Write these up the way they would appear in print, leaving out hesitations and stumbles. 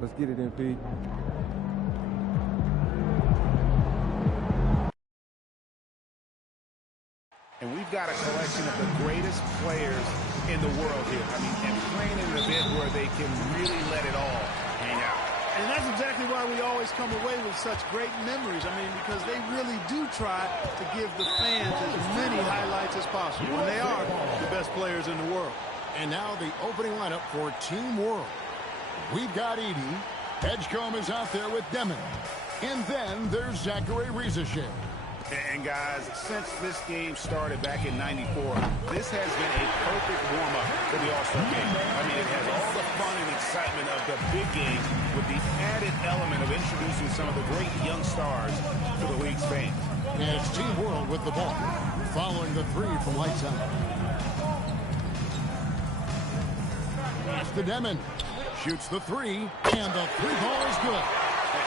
Let's get it, MP. And we've got a collection of the greatest players in the world here. I mean, and playing in an event where they can really let it all hang out. And that's exactly why we always come away with such great memories. I mean, because they really do try to give the fans as many highlights as possible. And they are the best players in the world. And now the opening lineup for Team World. We've got Addme. Edgecombe is out there with Demon. And then there's Zachary Rizashay. And guys, since this game started back in '94, this has been a perfect warm-up for the All-Star game. I mean, it has all the fun and excitement of the big game with the added element of introducing some of the great young stars to the league's fans. And it's Team World with the ball, following the three from lights out. That's the Demon. Shoots the three, and the three ball is good.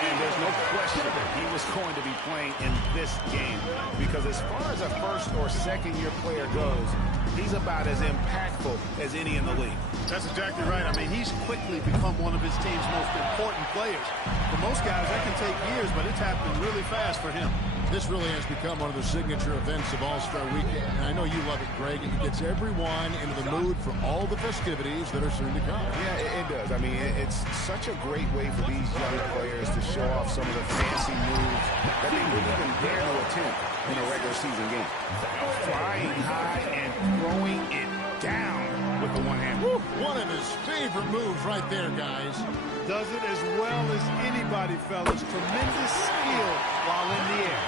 And there's no question he was going to be playing in this game because as far as a first or second year player goes, he's about as impactful as any in the league. That's exactly right. I mean, he's quickly become one of his team's most important players. For most guys, that can take years, but it's happened really fast for him. This really has become one of the signature events of All-Star Weekend. And I know you love it, Greg. It gets everyone into the mood for all the festivities that are soon to come. Yeah, it does. I mean, it's such a great way for these young players to show off some of the fancy moves that they wouldn't even dare to attempt in a regular season game. Flying high and throwing it down with the one hand. One of his favorite moves right there, guys. Does it as well as anybody, fellas. Tremendous skill while in the air.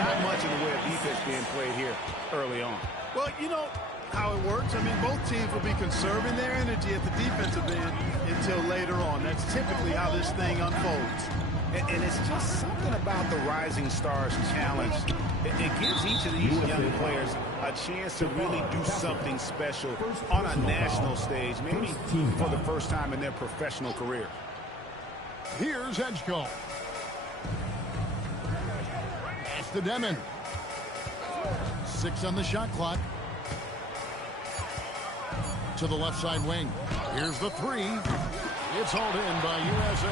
Not much in the way of defense being played here early on. Well, you know how it works. I mean, both teams will be conserving their energy at the defensive end until later on. That's typically how this thing unfolds. And it's just something about the Rising Stars Challenge. It gives each of these young players a chance to really do something special on a national stage, maybe for the first time in their professional career. Here's Edgecombe. That's the Demon. 6 on the shot clock. To the left side wing. Here's the three. It's hauled in by USA.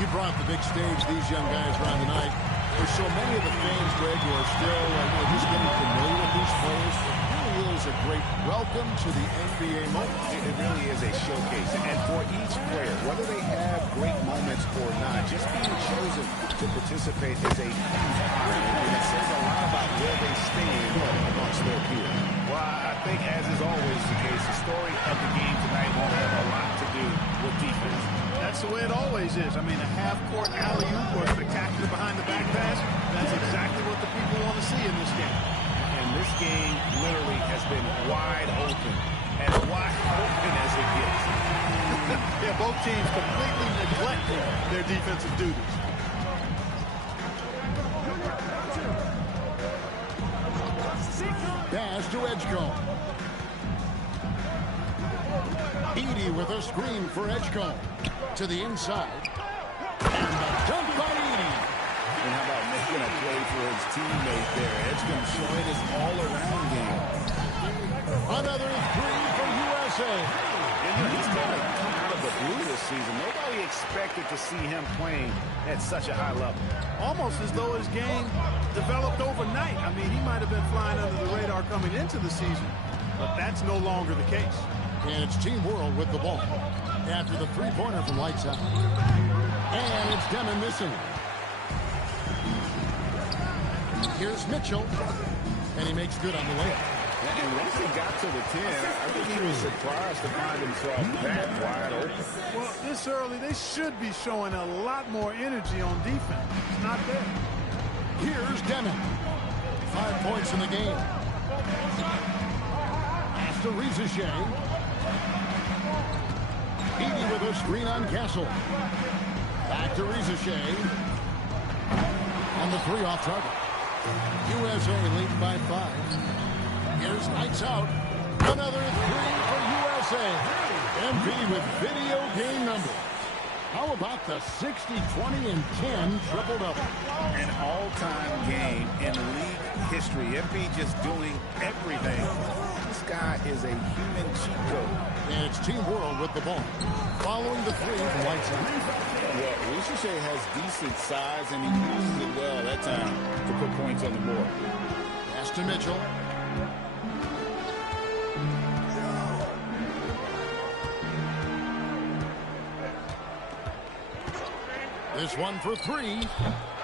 You brought the big stage these young guys around tonight. There's so many of the fans, Greg, who are still just getting familiar with these players. It really is a great welcome to the NBA moment. It really is a showcase. And for each player, whether they have great moments or not, just being chosen to participate is a huge honor. And it says a lot about where they stand amongst their peers. Well, I think, as is always the case, the story of the game tonight won't have a lot to do with defense. That's the way it always is. I mean, a half-court alley-oop or a spectacular behind-the-back pass, that's exactly what the people want to see in this game. And this game literally has been wide open, as wide open as it gets. Yeah, both teams completely neglecting their defensive duties. Pass to Edgecombe. Addme with a screen for Edgecombe. To the inside. And a dunk by Addme. And how about making a play for his teammate there? Edgecombe showing his all-around game. Another three for USA. And he's kind of come out of the blue this season. Nobody expected to see him playing at such a high level. Almost as though his game developed overnight. I mean, he might have been flying under the radar coming into the season, but that's no longer the case. And it's Team World with the ball after the three-pointer from lights out. And it's Demon missing. Here's Mitchell, and he makes good on the layup. And once he got to the 10, I think he was surprised to find himself that wide open. Well, this early, they should be showing a lot more energy on defense. It's not there. Here's Demon. 5 points in the game. Pass to Rizashay. Addme with a screen on Castle. Back to Rizashay. And the three off target. USA lead by 5. Here's lights out. Another three for USA. MP with video game number. How about the 60, 20, and 10 triple-double? An all-time game in league history. MP just doing everything. This guy is a human cheat code. And it's Team World with the ball. Following the three from Lights Out. Well, Ricochet has decent size, and he uses it well that time to put points on the board. Pass to Mitchell. This one for three.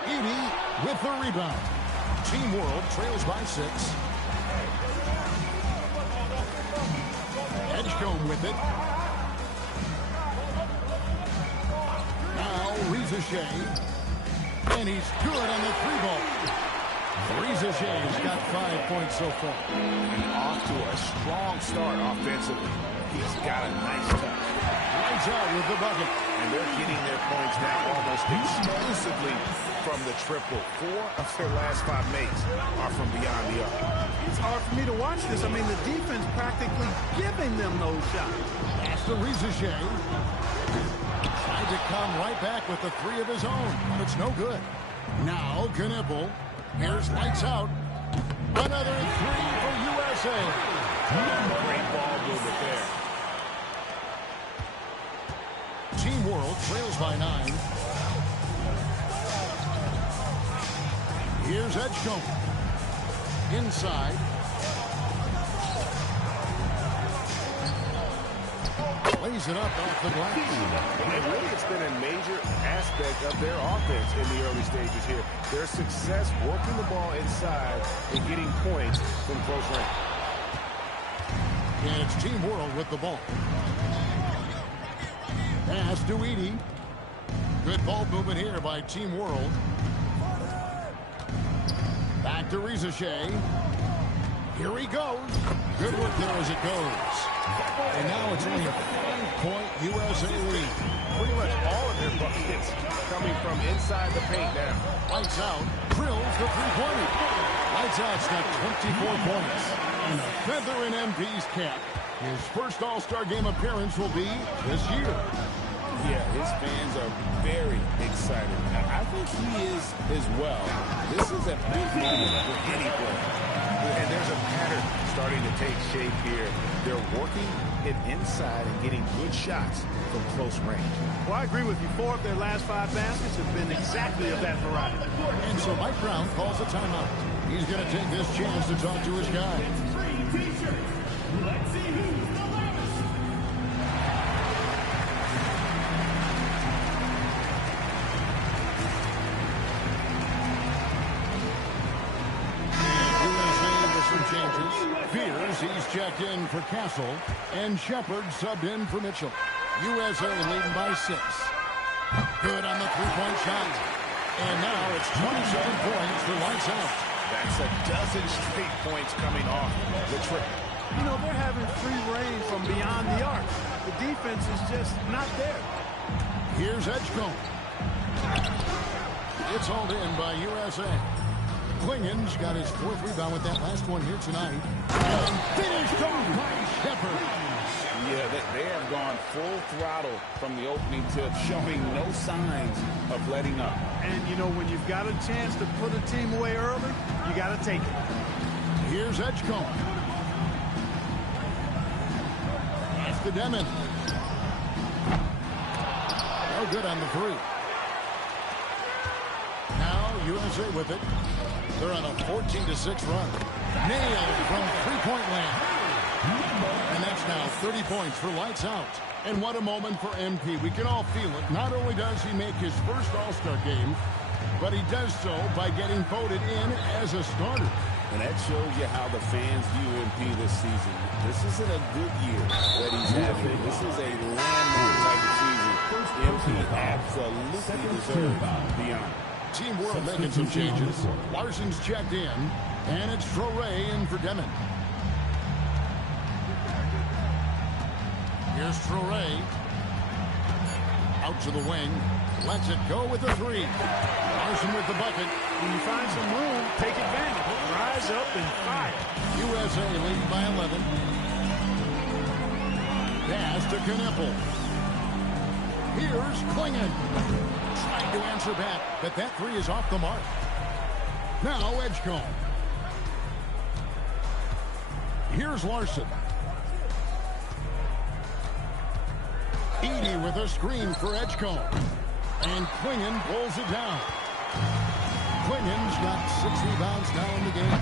Addme with the rebound. Team World trails by 6. Edgecombe with it. Now Ricochet. And he's good on the 3-ball. Ricochet's got 5 points so far. And off to a strong start offensively. He's got a nice touch. Lights out with the bucket. And they're getting their points now almost exclusively from the triple. 4 of their last 5 makes are from beyond the arc. It's hard for me to watch this. I mean, the defense practically giving them those shots. That's the Ricochet. Tried to come right back with the 3 of his own, but it's no good. Now Knipple. Here's Lights Out. Another 3 for USA. Great ball movement there. Team World trails by 9. Here's Edgecombe. Inside. Lays it up off the glass. And really, it's been a major aspect of their offense in the early stages here. Their success working the ball inside and getting points from close range. And it's Team World with the ball. Pass to Addme. Good ball movement here by Team World. Back to Ricochet. Here he goes. Good work there as it goes. And now it's only a 5-point USA lead. Pretty much all of their buckets coming from inside the paint now. Lights Out drills the three-pointer. Lights Out's got 24 points. And a feather in MP's cap. His first All-Star Game appearance will be this year. Yeah, his fans are very excited. I think he is as well. This is a big moment for any player. And there's a pattern starting to take shape here. They're working it inside and getting good shots from close range. Well, I agree with you. 4 of their last 5 baskets have been exactly of that variety. And so Mike Brown calls a timeout. He's going to take this chance to talk to his guys. Let's see who's the loudest. Changes. Fears he's checked in for Castle, and Shepard subbed in for Mitchell. USA leading by 6. Good on the 3-point shot. And now it's 27 points for Lights Out. That's a dozen straight points coming off the triple. You know, they're having free reign from beyond the arc. The defense is just not there. Here's Edgecombe. It's hauled in by USA. Klingen's got his 4th rebound with that last one here tonight. And finished off by Shepard. Yeah, they have gone full throttle from the opening tip, showing no signs of letting up. And, you know, when you've got a chance to put a team away early, you got to take it. Here's Edgecombe. That's the Demon. No good on the 3. Now USA with it. They're on a 14-6 run. Nailed from 3-point land. And that's now 30 points for Lights Out. And what a moment for MP. We can all feel it. Not only does he make his first All-Star game, but he does so by getting voted in as a starter. And that shows you how the fans view MP this season. This isn't a good year that he's having. This is a landmark type of season. MP absolutely deserves beyond. Team World making some changes. Larson's checked in, and it's Traoré in for Demon. Here's Traoré. Out to the wing. Lets it go with the 3. Larson with the bucket. When you find some room, take advantage. Rise up and fire. USA leading by 11. Pass to Knipple. Here's Klingon. Trying to answer back, but that three is off the mark. Now Edgecombe. Here's Larson. Addme with a screen for Edgecombe. And Klingon pulls it down. Klingon's got 6 rebounds now in the game.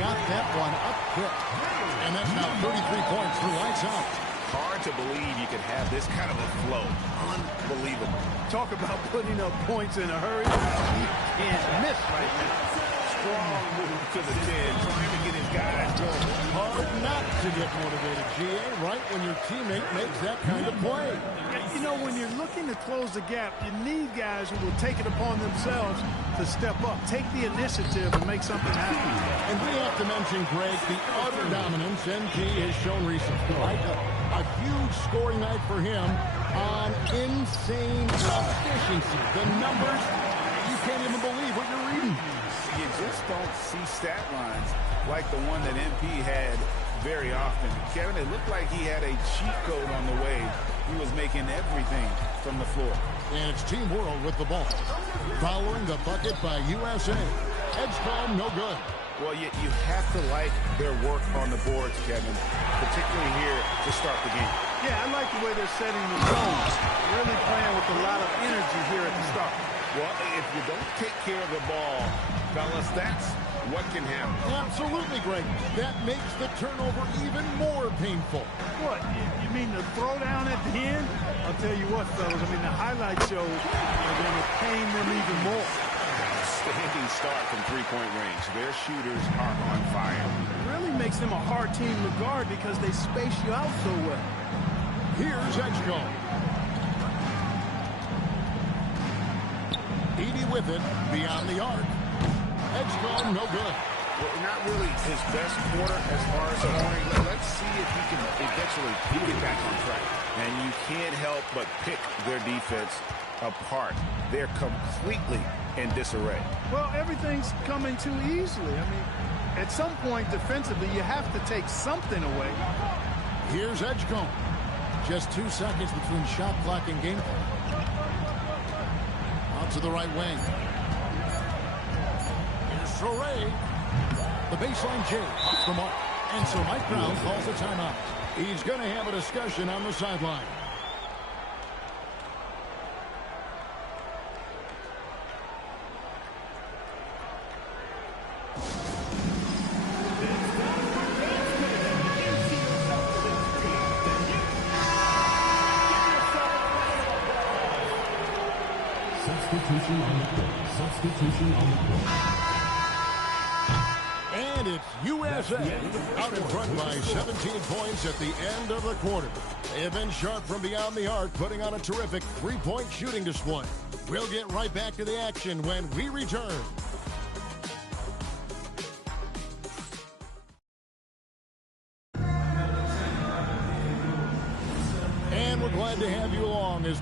Got that one up quick. And that's now 33 points for lights out. Hard to believe you could have this kind of a flow. Unbelievable. Talk about putting up points in a hurry. He can't miss right now. Strong move to the 10, trying to get his guys going. Hard not to get motivated, GA, right when your teammate makes that kind of play. You know, when you're looking to close the gap, you need guys who will take it upon themselves to step up, take the initiative, and make something happen. And we have to mention, Greg, the utter dominance NP has shown recently. Right? A huge scoring night for him on insane efficiency. The numbers, you can't even believe what you're reading. You just don't see stat lines like the one that MP had very often. Kevin, it looked like he had a cheat code on the way. He was making everything from the floor. And it's Team World with the ball. Following the bucket by USA. Edgecombe, no good. Well, you have to like their work on the boards, Kevin, particularly here to start the game. Yeah, I like the way they're setting the zone. Really playing with a lot of energy here at the start. Well, if you don't take care of the ball, fellas, that's what can happen. Absolutely, Greg. That makes the turnover even more painful. What? You mean the throwdown at the end? I'll tell you what, fellas. I mean, the highlight shows are going to pain them even more. Standing start from three-point range. Their shooters are on fire. It really makes them a hard team to guard because they space you out so well. Here's Edgecombe. Addme with it, beyond the arc. Edgecombe, no good. Well, not really his best quarter as far as scoring. Let's see if he can eventually get back on track. And you can't help but pick their defense apart. They're completely in disarray. Well, everything's coming too easily. I mean, at some point defensively, you have to take something away. Here's Edgecombe. Just 2 seconds between shot clock and game clock. Out to the right wing. Here's Soray. The baseline J off the mark. And so Mike Brown calls a timeout. He's going to have a discussion on the sideline. Substitution on the court. Substitution on the court. And it's USA out in front by 17 points at the end of the quarter. They have been sharp from beyond the arc, putting on a terrific three-point shooting display. We'll get right back to the action when we return. And we're glad to have you along as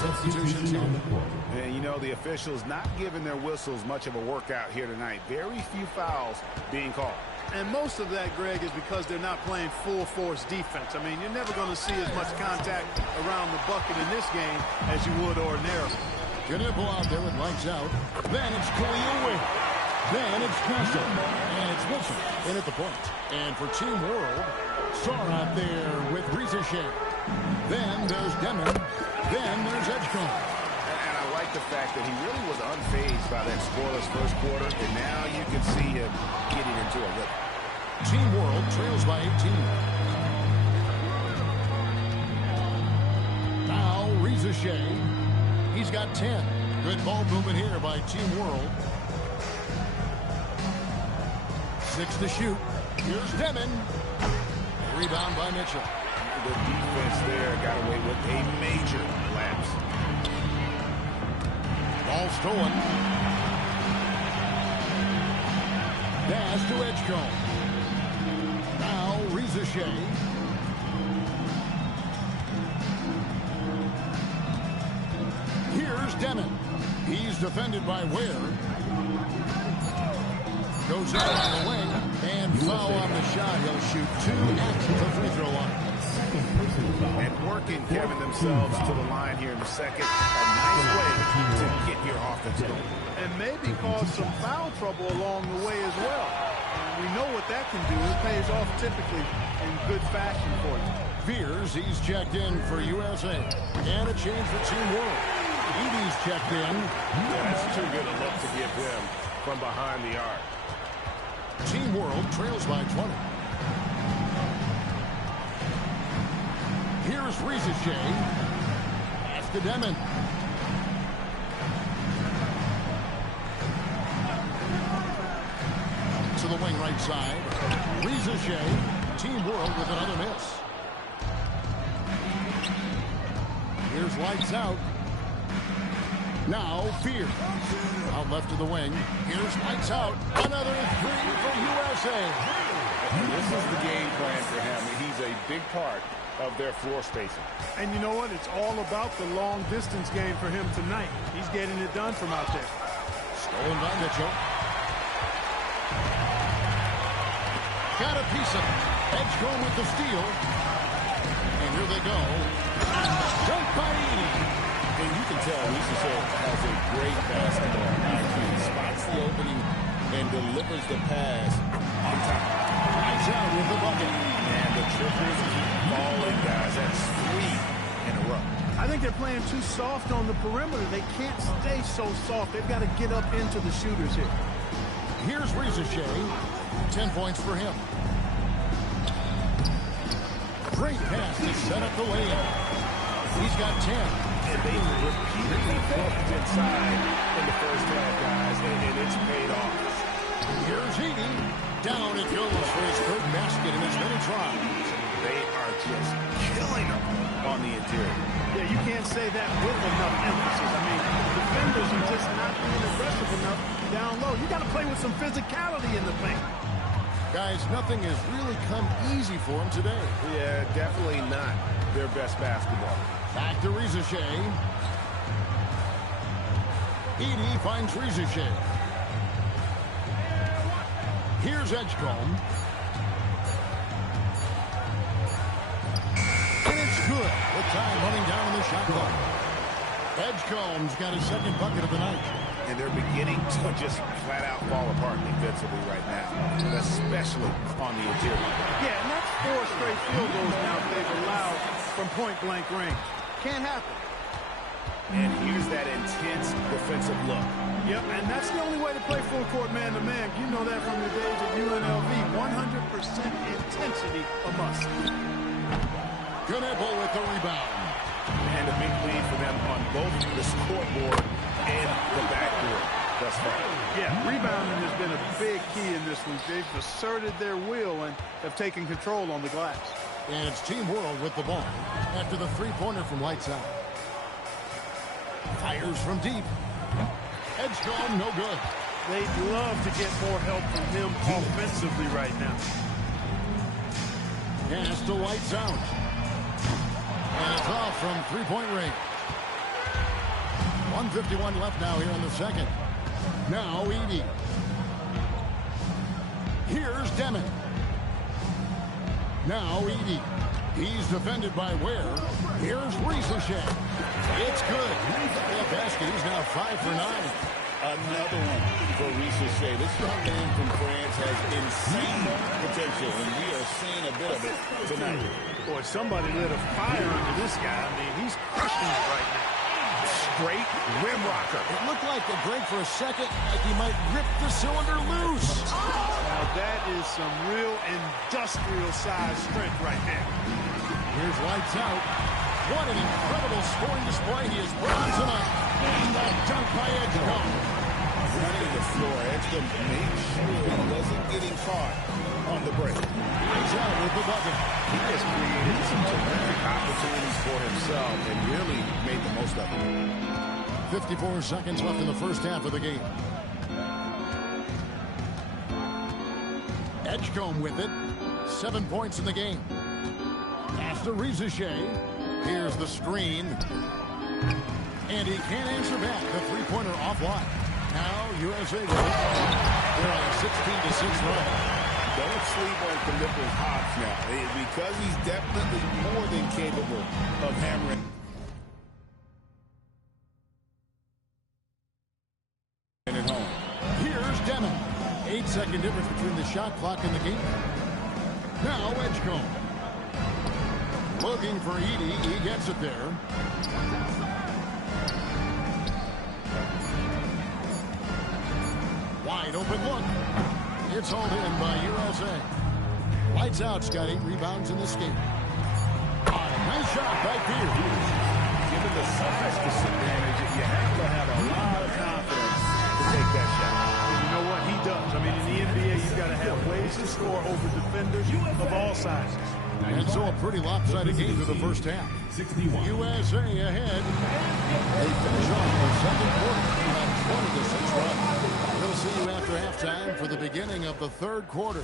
Substitution on the court. And you know, the officials not giving their whistles much of a workout here tonight. Very few fouls being called. And most of that, Greg, is because they're not playing full force defense. I mean, you're never going to see as much contact around the bucket in this game as you would ordinarily. Knipple out there with lights out. Then it's Khalil Wing. Then it's Castle. And it's Mitchell in at the point. And for Team World, Sar out there with Rizichet. Then there's Demon. Then there's Edgecombe. And I like the fact that he really was unfazed by that scoreless first quarter, and now you can see him getting into a rhythm. Team World trails by 18. Now Rizichet. He's got 10. Good ball movement here by Team World. 6 to shoot. Here's Demon. Rebound by Mitchell. The defense there got away with a major lapse. Ball stolen. Edgecombe. Now Rizachet. Here's Demon. He's defended by Ware. Goes out on the wing. And foul on the shot. He'll shoot 2 at the free throw line. And working, Kevin, themselves to the line here in the second. A nice way to get your offense going. And maybe cause some foul trouble along the way as well. We know what that can do. It pays off typically in good fashion for you. Veers, he's checked in for USA. And a change for Team World. Edie's checked in. That's too good a look to give him from behind the arc. Team World trails by 20. Here's Rizachet. Pass to Demon. To the wing right side. Rizachet. Team World with another miss. Here's lights out. Now Fear. Out left to the wing. Here's lights out. Another 3 for USA. This is the game plan for him. He's a big part of their floor spacing. And you know what? It's all about the long distance game for him tonight. He's getting it done from out there. Stolen by Mitchell. Got a piece of it. Edgecombe with the steal. And here they go. Dunk by Edie. And you can tell Rizachet has a great basketball IQ. He spots the opening and delivers the pass on time. Lights out with the bucket. And the triples keep falling, guys. That's 3 in a row. I think they're playing too soft on the perimeter. They can't stay so soft. They've got to get up into the shooters here. Here's Rizachet. 10 points for him. Great pass to set up the layup. He's got 10. And they repeatedly booked inside in the first half, guys, and it's paid off. Here's Edie. Down it goes for his third basket in as many tries. They are just killing them on the interior. Yeah, you can't say that with enough emphasis. I mean, defenders are just not being aggressive enough down low. You got to play with some physicality in the paint. Guys, nothing has really come easy for him today. Yeah, definitely not their best basketball. Back to Rizachet. Edie finds Rizachet. Here's Edgecombe. And it's good. The time running down in the shot clock. Edgecombe's got his second bucket of the night. And they're beginning to just flat out fall apart defensively right now, especially on the interior. Yeah, and that's 4 straight field goals now they've allowed from point-blank range. Can't happen. And here's that intense defensive look. Yep, and that's the only way to play full-court man-to-man. You know that from your days at UNLV. 100% intensity a must. Knebel with the rebound. And a big lead for them on both the scoreboard and the backboard thus far. Yeah, rebounding has been a big key in this one. They've asserted their will and have taken control on the glass. And it's Team World with the ball after the three-pointer from lights out. Fires from deep. Edgecombe, no good. They'd love to get more help from him offensively right now. Pass to lights out. And it's off from three-point range. 1:51 left now here in the second. Now Edie. Here's Demon. Now Edie. He's defended by Ware. Here's Rizachet. It's good. That basket, he's now 5 for 9. Another one for Rizachet. This young man from France has insane potential, and we are seeing a bit of it tonight. Boy, somebody lit a fire under this guy. I mean, he's crushing it right now. Straight rim rocker. It looked like a break for a second, like he might rip the cylinder loose. Now that is some real industrial-sized strength right there. Here's lights out. What an incredible scoring display he has brought on tonight. And that dunk by Edgecombe. Running the floor. Edgecombe made sure he wasn't getting caught on the break. He's out with the bucket. He has created some terrific opportunities for himself and really made the most of it. 54 seconds left in the first half of the game. Edgecombe with it. 7 points in the game. Pass to Rizichet. Here's the screen. And he can't answer back. The three-pointer offline. Now USA with it. They're on a 16-6 run. Don't sleep on Philippe Hobbs now. Because he's definitely more than capable of hammering it home. Here's Addme. 8-second difference between the shot clock and the game. Now Edgecombe. Looking for Edie. He gets it there. Wide open look. It's hauled in by USA. Lights out. Got 8 rebounds in this game. Nice shot by Pierce. Given the size disadvantage, you have to have a lot of confidence to take that shot. You know what he does. I mean, in the NBA, you've got to have ways to score over defenders of all sizes. And so a pretty lopsided game to the first half. 61. USA ahead. They finish off the second quarter on a 20-6 run. We'll see you after halftime for the beginning of the third quarter.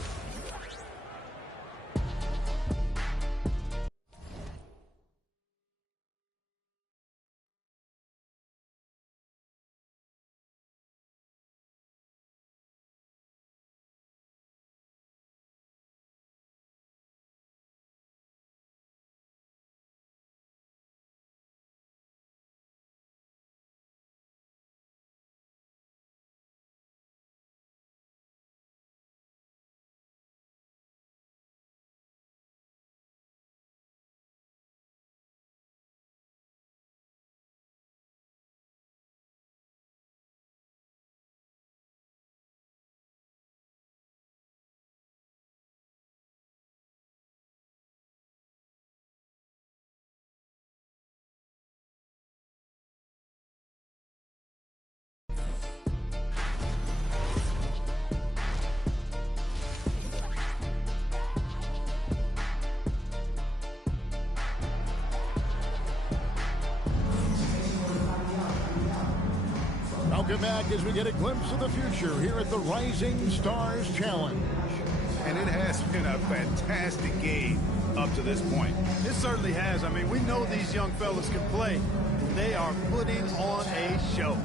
Welcome back as we get a glimpse of the future here at the Rising Stars Challenge. And it has been a fantastic game up to this point. It certainly has. I mean, we know these young fellas can play. They are putting on a show.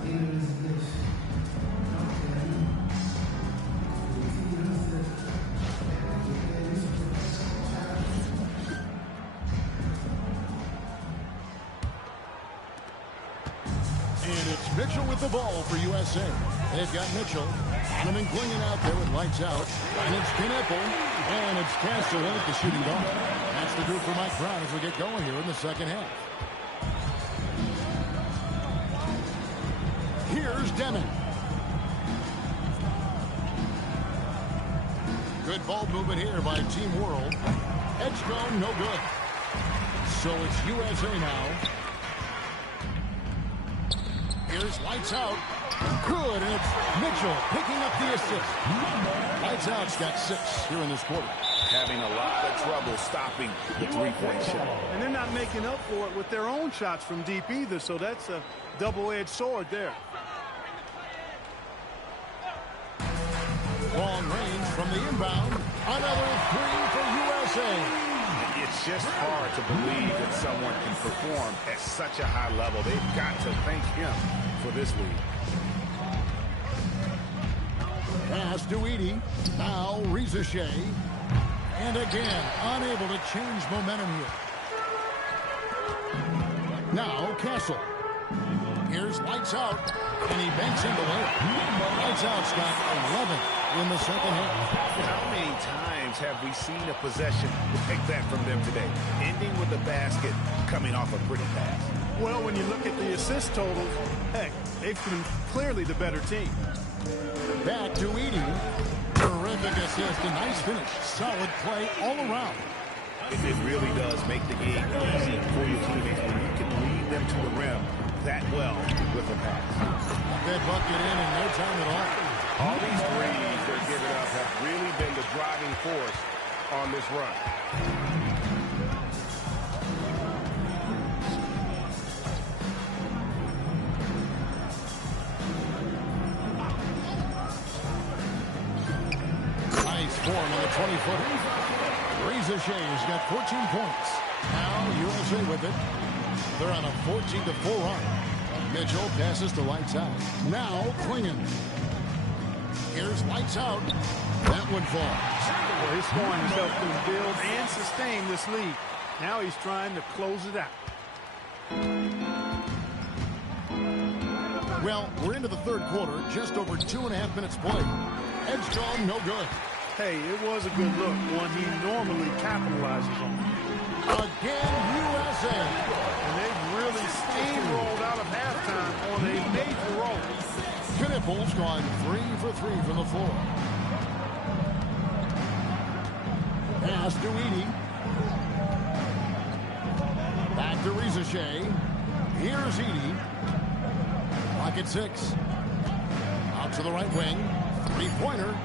Mitchell with the ball for USA. They've got Mitchell. Addme clinging out there with lights out. And it's Kneppel. And it's Castle in at the shooting guard. That's the group for Mike Brown as we get going here in the second half. Here's Addme. Good ball movement here by Team World. Edgecombe, no good. So it's USA now. Here's lights out. Good, and it's Mitchell picking up the assist. Lights out's got 6 here in this quarter. Having a lot of trouble stopping the three-point shot. And they're not making up for it with their own shots from deep either, so that's a double-edged sword there. Long range from the inbound. Another 3 for USA. It's just hard to believe that someone can perform at such a high level. They've got to thank him for this lead. Pass to Edie. Now Rizichet. And again, unable to change momentum here. Now Castle. Here's lights out. And he banks into it. Lights out's got 11 in the second half. How many times have we seen a possession like that from them today? Ending with a basket, coming off a pretty pass. Well, when you look at the assist totals, heck, they've been clearly the better team. Back to Edie. Terrific assist. A nice finish. Solid play all around. It really does make the game easy for your teammates when you can lead them to the rim that well with a pass. That bucket in no time at all. All these threes they're giving up have really been the driving force on this run. Nice form on the 20-footer. Reza Shea's got 14 points. Now USA with it. They're on a 14-4 run. Mitchell passes to Lights Out. Now Klingon. Here's Lights Out. That one falls. Well, his scoring has helped him build and sustain this lead. Now he's trying to close it out. Well, we're into the third quarter. Just over 2.5 minutes played. Edgecombe, no good. Hey, it was a good look, one he normally capitalizes on. Again, USA. And they've really steamrolled out of halftime on a major roll. Knippel's gone 3 for 3 from the floor. Pass to Edie. Back to Reza Shea. Here's Edie. Pocket 6. Out to the right wing. Three-pointer.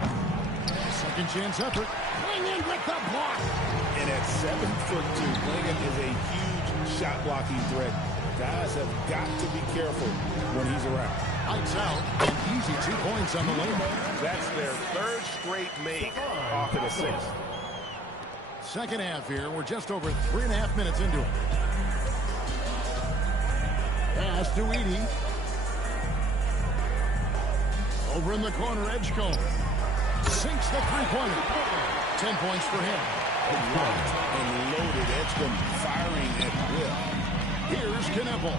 Second chance effort. Klingon with the block. And at 7'2", Klingon is a huge shot blocking threat. Guys have got to be careful when he's around. Lights out. An easy 2 points on the layup. That's their third straight make off of the sixth. Second half here. We're just over 3.5 minutes into it. Pass to Edie. Over in the corner, Edgecombe. Sinks the three-pointer. 10 points for him. Locked and loaded. Edgecombe firing at will. Here's Knippel.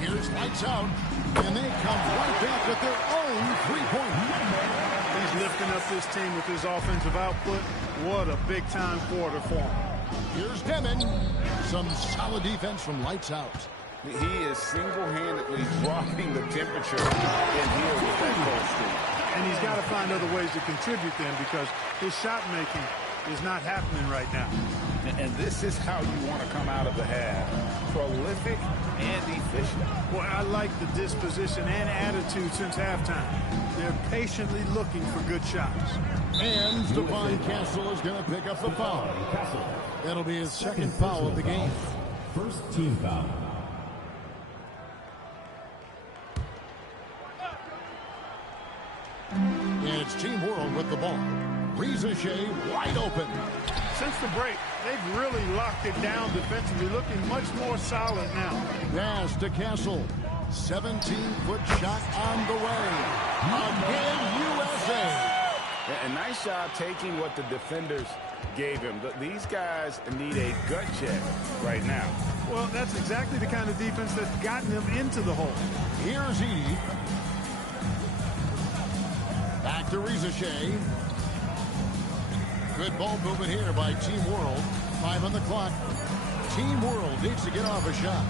Here's Lights Out. And they come right back with their own three-pointer. He's lifting up this team with his offensive output. What a big-time quarter for him. Here's Demon. Some solid defense from Lights Out. He is single-handedly dropping the temperature in here with that cold streak. And he's got to find other ways to contribute then because his shot making is not happening right now. And this is how you want to come out of the half. Prolific and efficient. Well, I like the disposition and attitude since halftime. They're patiently looking for good shots. And Stephon Castle is going to pick up the foul. That'll be his second foul of the game. First team foul. And it's Team World with the ball. Reza Shea wide open. Since the break, they've really locked it down defensively, looking much more solid now. Pass to Castle. 17-foot shot on the way. Again, USA. A nice job taking what the defenders gave him. These guys need a gut check right now. Well, that's exactly the kind of defense that's gotten them into the hole. Here's Edie. Back to Reza Shea. Good ball movement here by Team World. 5 on the clock. Team World needs to get off a shot.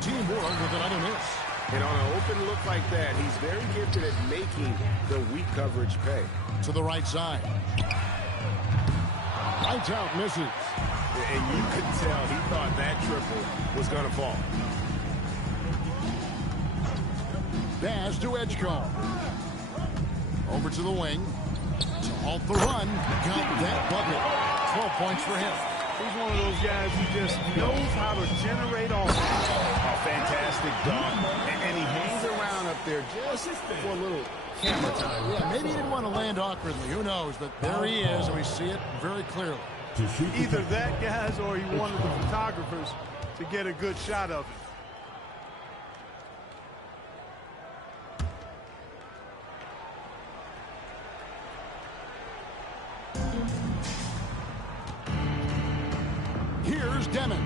Team World with another miss. And on an open look like that, he's very gifted at making the weak coverage pay. To the right side. Lights Out misses. And you could tell he thought that triple was going to fall. Pass to Edgecombe. Over to the wing. To halt the run. Count that bucket. 12 points for him. He's one of those guys who just knows how to generate offense. A fantastic dunk. And he hangs around up there just for a little camera time. Yeah, maybe he didn't want to land awkwardly. Who knows? But there he is, and we see it very clearly. Either that, guys, or he wanted the photographers to get a good shot of it. Here's Demon.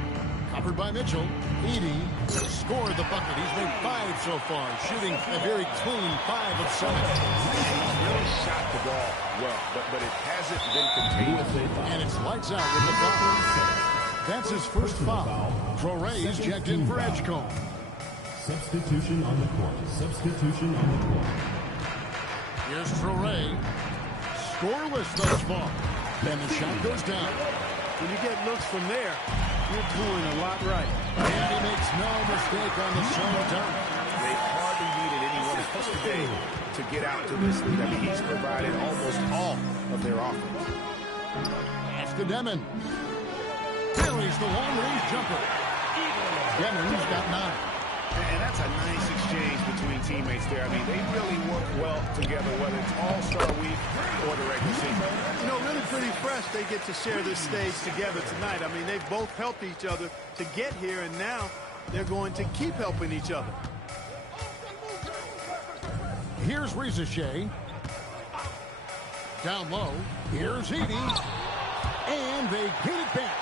Covered by Mitchell. Edie scored the bucket. He's made 5 so far, shooting a very clean 5 of 7. He's really shot the ball well, but it hasn't been contained. And it's Lights Out with the foul. That's his first foul. Trore's checked in for Edgecombe. Substitution on the court. Substitution on the court. Here's Trore. Scoreless thus far. And the shot goes down. When you get looks from there, you're doing a lot right. And he makes no mistake on the solo dunk. They hardly needed anyone else today to get out to this lead. I mean, he's provided almost all of their offense. Pass to Demon. Carries the long-range jumper. Demon's got 9. And that's a nice exchange between teammates there. I mean, they really work well together, whether it's All-Star Week or the regular season. You know, really pretty fresh they get to share this stage together tonight. I mean, they've both helped each other to get here, and now they're going to keep helping each other. Here's Rizachet. Down low. Here's Addme. And they get it back.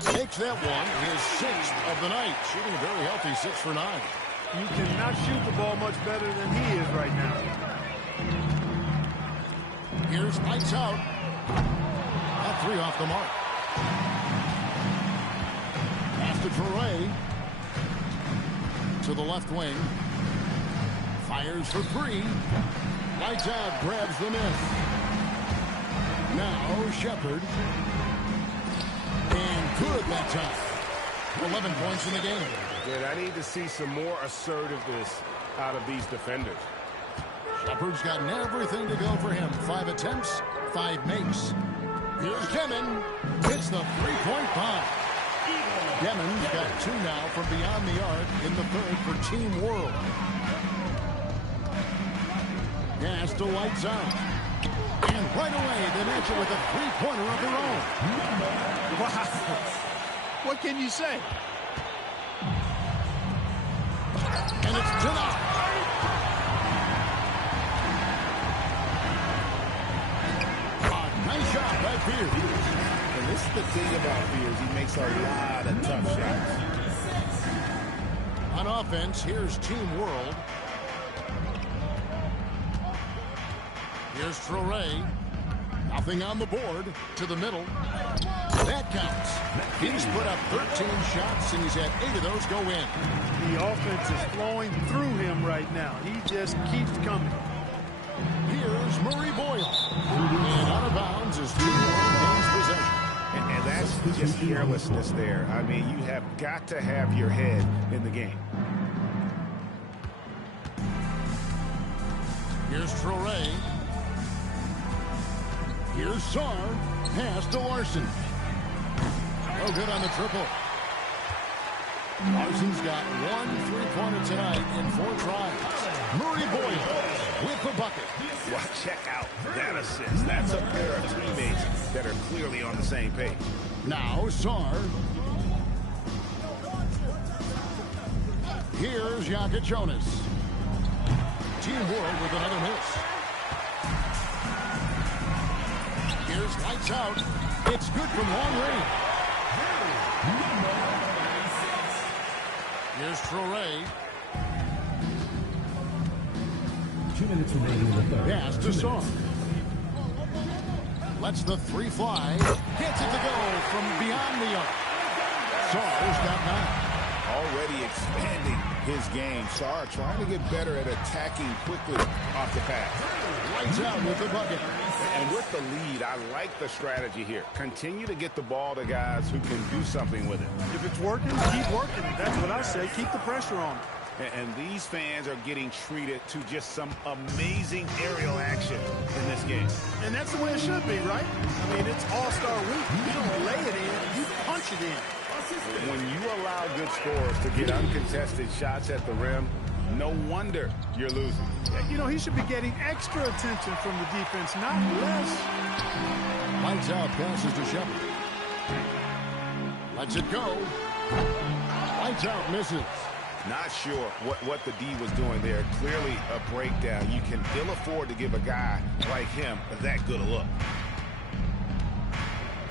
Takes that one, his 6th of the night. Shooting a very healthy 6 for 9. You cannot shoot the ball much better than he is right now. Here's lights out. That 3 off the mark. Pass to Toure. To the left wing. Fires for 3. Lights out, grabs the miss. Now Shepard. And good that time. 11 points in the game. Good. I need to see some more assertiveness out of these defenders. Shepard's gotten everything to go for him. 5 attempts, 5 makes. Here's Demon. Hits the 3-point bomb. Demon's got 2 now from beyond the arc in the 3rd for Team World. Pass to lights out. And right away, they match it with a 3-pointer of their own. Wow. What can you say? And it's denied. A nice shot by Pierce. And this is the thing about Pierce. He makes a lot of tough shots. On offense, here's Team World. Here's Toure. Nothing on the board. To the middle. That counts. He's put up 13 shots, and he's had 8 of those go in. The offense is flowing through him right now. He just keeps coming. Here's Murray Boyle. And out of bounds is Team World gains possession. And that's just carelessness there. I mean, you have got to have your head in the game. Here's Toure. Here's Sarr. Pass to Larson. No good on the triple. Larson's got 1 3-pointer tonight in 4 tries. Murray Boyle with the bucket. Well, check out that assist. That's a pair of teammates that are clearly on the same page. Now Sarr. Here's Jonas. Team World with another miss. Here's lights out. It's good from long range. Here's Toure. 2 minutes remaining in the 3rd. Pass to Sarr. Lets the 3 fly. Gets it to go from beyond the arc. Sarr's got 9. Already expanding his game. Sarr trying to get better at attacking quickly off the pass. Lights out with the bucket. And with the lead, I like the strategy here. Continue to get the ball to guys who can do something with it. If it's working, keep working. That's what I say. Keep the pressure on. And these fans are getting treated to just some amazing aerial action in this game. And that's the way it should be, right? I mean, it's All-Star Week. You don't lay it in, you punch it in. When you allow good scorers to get uncontested shots at the rim, no wonder you're losing. You know, he should be getting extra attention from the defense, not less. Lights out, passes to Shepard. Lets it go. Lights out, misses. Not sure what the D was doing there. Clearly a breakdown. You can ill afford to give a guy like him that good a look.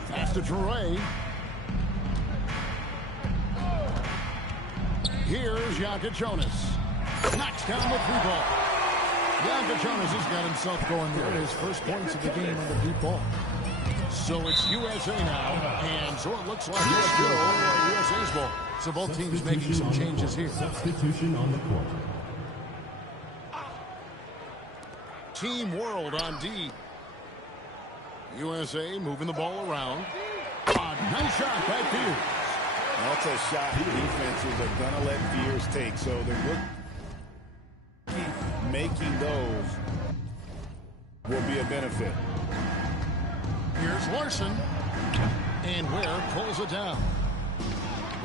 Pass to Toure. Here's Jonas. Knocks down the 3-ball. Jonas has got himself going there. His first points of the game on the deep ball. So it's USA now, and so it looks like it's still USA's ball. So both teams making some changes here. Substitution on the court. Team World on D. USA moving the ball around. Nice shot by Pierce. That's a shot defenses are going to let Pierce take. So they're making those will be a benefit. Here's Larson. And Ware pulls it down.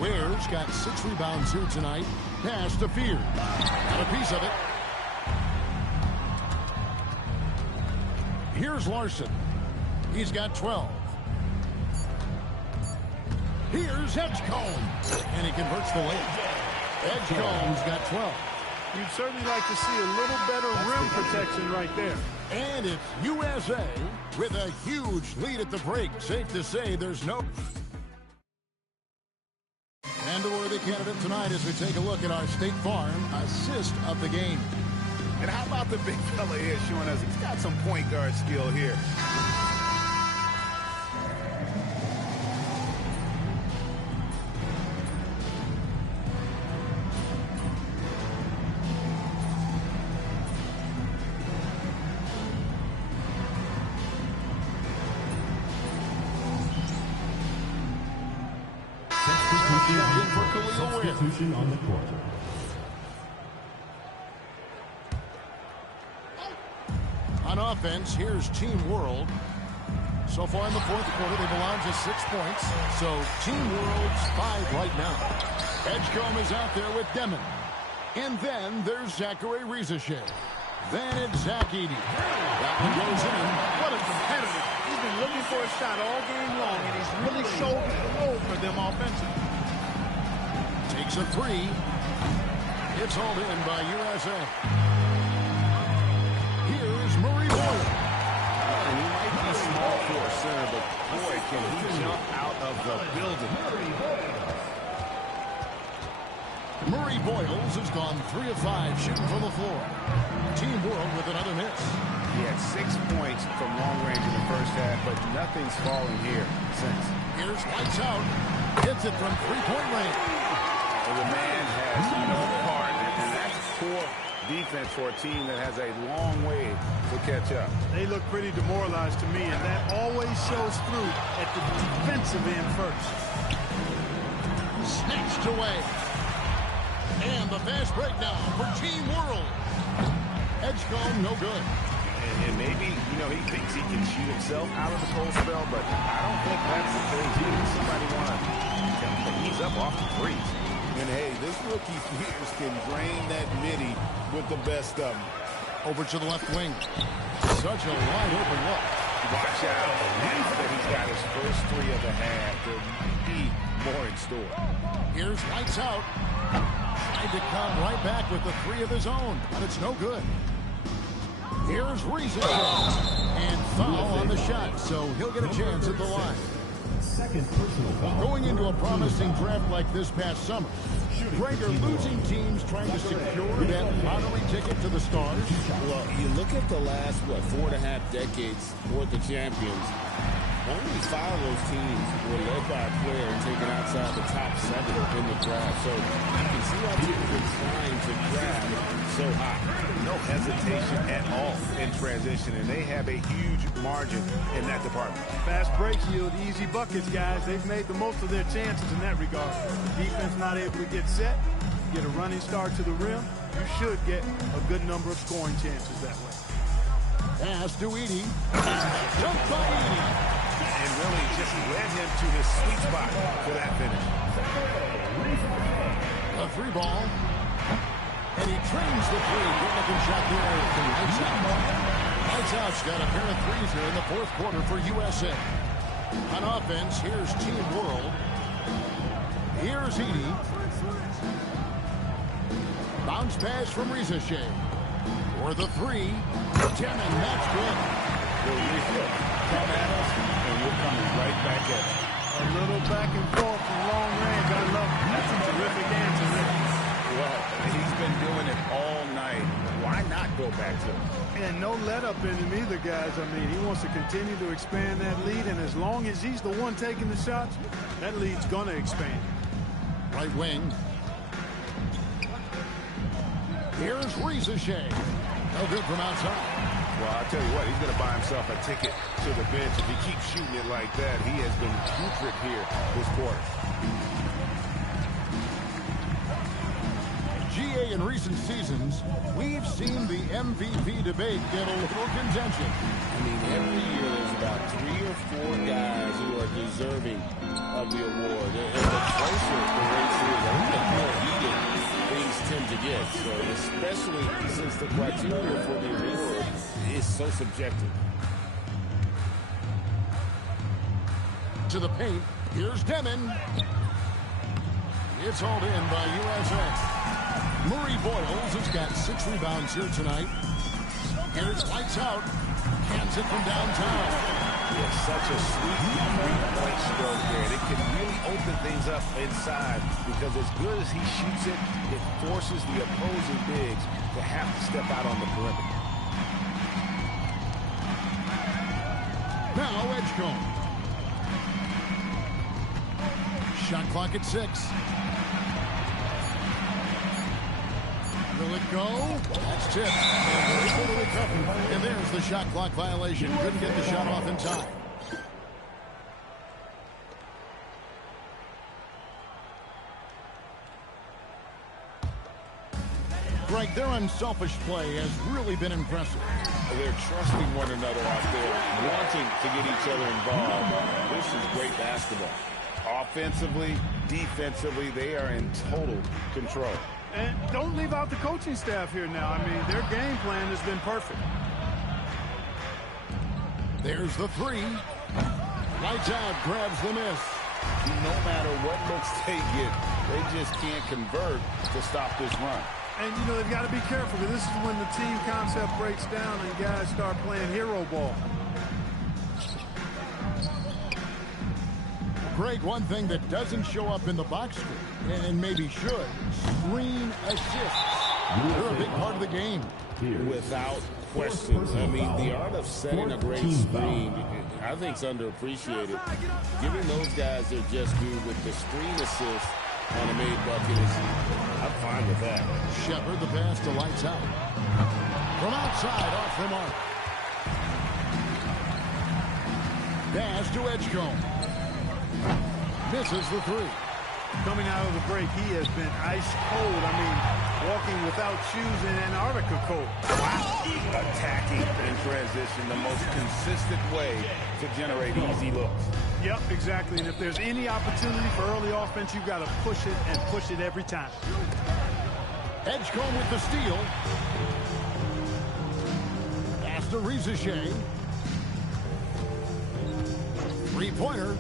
Ware's got 6 rebounds here tonight. Pass to Fear. Got a piece of it. Here's Larson. He's got 12. Here's Edgecombe. And he converts the layup. Edgecombe's got 12. You'd certainly like to see a little better rim protection right there. And it's USA with a huge lead at the break. Safe to say there's no... And a worthy candidate tonight as we take a look at our State Farm assist of the game. And how about the big fella here showing us he's got some point guard skill here. Substitution on the court. On offense, here's Team World. So far in the fourth quarter, they belong to 6 points. So Team World's 5 right now. Edgecombe is out there with Demon. And then there's Zachary Rizashay. Then it's Zach Eady. That one goes in. What a competitor. He's been looking for a shot all game long, and he's really shouldered the load for them offensively. Takes a three. It's hauled in by USA. Here's Murray Boyle. And he might be small for a center, but boy, can he jump out of the building. Murray Boyles has gone 3 of 5 shooting from the floor. Team World with another miss. He had 6 points from long range in the first half, but nothing's falling here since. Here's Lights Out. Hits it from three-point range. Well, the man has no heart, and that's poor defense for a team that has a long way to catch up. They look pretty demoralized to me, and that always shows through at the defensive end first. Snatched away. And the fast break now for Team World. Edgecombe, no good. And maybe, he thinks he can shoot himself out of the cold spell, but I don't think that's the case either. Somebody want to ease up off the threes. And, hey, this rookie Pierce can drain that midi with the best of them. Over to the left wing. Such a wide open look. Watch out. Now that he's got his first 3 of the half, there might be more in store. Here's Lights Out. Tried to come right back with the 3 of his own, but it's no good. Here's Reason. And foul on the shot, so he'll get a chance at the line. Second personal foul. Going into a promising draft like this past summer, Greg, are losing teams trying to secure that lottery ticket to the stars? Well, you look at the last, 4.5 decades worth of champions, only 5 of those teams were led by a player and taken outside the top 7 in the draft. So you can see why teams are trying to grab so high. No hesitation at all in transition, and they have a huge margin in that department. Fast breaks yield easy buckets, guys. They've made the most of their chances in that regard. Defense not able to get set, get a running start to the rim. You should get a good number of scoring chances that way. Pass to Eady. Dunk by Eady. And really just led him to his sweet spot for that finish. A 3 ball. And he trains the 3. Good looking shot there from Lights Out. Lights Out's got a pair of 3s here in the fourth quarter for USA. On offense, here's Team World. Here's Eady. Bounce pass from Rizashay. For the 3. Demon, that's good. Come at us, and we're coming right back at it. A little back and forth from long range. I love it. That's a terrific answer there. Well, he's been doing it all night. Why not go back to him? And no let up in him either, guys. I mean, he wants to continue to expand that lead, and as long as he's the one taking the shots, that lead's going to expand. Right wing. Here's Rizashay. No good from outside. Well, I'll tell you what, he's going to buy himself a ticket to the bench. If he keeps shooting it like that, he has been putrid here this quarter. GA in recent seasons, we've seen the MVP debate get a little contentious. I mean, every year there's about 3 or 4 guys who are deserving of the award. And the closer the race is, I think the more heated things tend to get. So especially since the criteria for the award is so subjective. To the paint. Here's Demon. It's hauled in by USA. Murray Boyles has got 6 rebounds here tonight. Here's Lights Out. Hands it from downtown. It's such a sweet three-point stroke there. And it can really open things up inside because as good as he shoots it, it forces the opposing bigs to have to step out on the perimeter. Now Edgecombe. Shot clock at 6. Will it go? That's tipped. And they're able to recover. And there's the shot clock violation. Couldn't get the shot off in time. Greg, their unselfish play has really been impressive. They're trusting one another out there, wanting to get each other involved. This is great basketball. Offensively, defensively, they are in total control. And don't leave out the coaching staff here now. I mean, their game plan has been perfect. There's the 3. Lights Out grabs the miss. No matter what looks they get, they just can't convert to stop this run. And, you know, they've got to be careful because this is when the team concept breaks down and guys start playing hero ball. Greg, one thing that doesn't show up in the box score, and maybe should, screen assists. They're a big part of the game. Without question. I mean, the art of setting a great screen, I think, is underappreciated. Giving those their just due with the screen assist on a made bucket is, I'm fine with that. Shepard, the pass to Lights Out. From outside, off the mark. Pass to Edgecombe. Misses the 3. Coming out of the break, he has been ice cold. I mean, walking without shoes in Antarctica cold. Attacking in transition, the most consistent way to generate easy looks. Yep, exactly. And if there's any opportunity for early offense, you've got to push it and push it every time. Edgecombe with the steal. Pass to Rizichet. 3-pointer.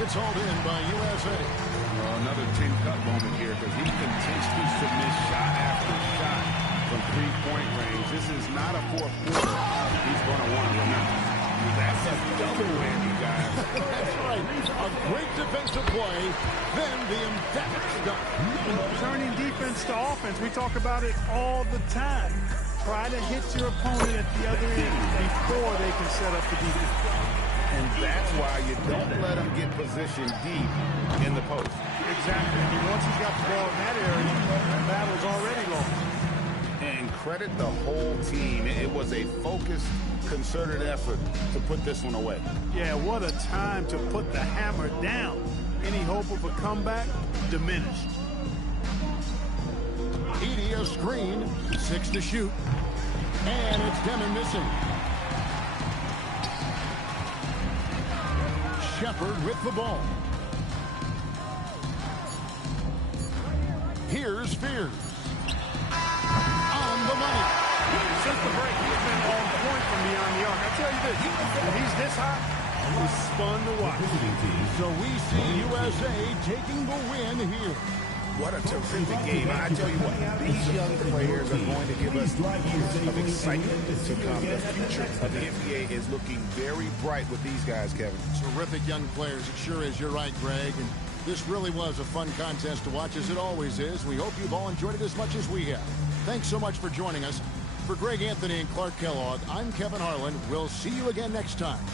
It's hauled in by USA. Another tin cup moment here because he continues to miss shot after shot from three-point range. This is not a fourth quarter he's going to want to remember. That's a double whammy, guys. That's right. A great defensive play, then the emphatic stuff. Turning defense to offense, we talk about it all the time. Try to hit your opponent at the other end before they can set up the defense. And that's why you don't let him get positioned deep in the post. Exactly. I mean, once he's got the ball in that area, the battle's already lost. And credit the whole team. It was a focused, concerted effort to put this one away. Yeah, what a time to put the hammer down. Any hope of a comeback diminished. Edie a screen, 6 to shoot. And it's Demon missing. Shepard with the ball. Here's Fears. On the money. Since the break, he's been on point from beyond the arc. I tell you this, when he's this hot, it's fun to watch. So we see USA taking the win here. What a terrific game. I tell you what, these young players are going to give us years of excitement to come. The future of the NBA is looking very bright with these guys, Kevin. Terrific young players. It sure is. You're right, Greg. And this really was a fun contest to watch, as it always is. We hope you've all enjoyed it as much as we have. Thanks so much for joining us. For Greg Anthony and Clark Kellogg, I'm Kevin Harlan. We'll see you again next time.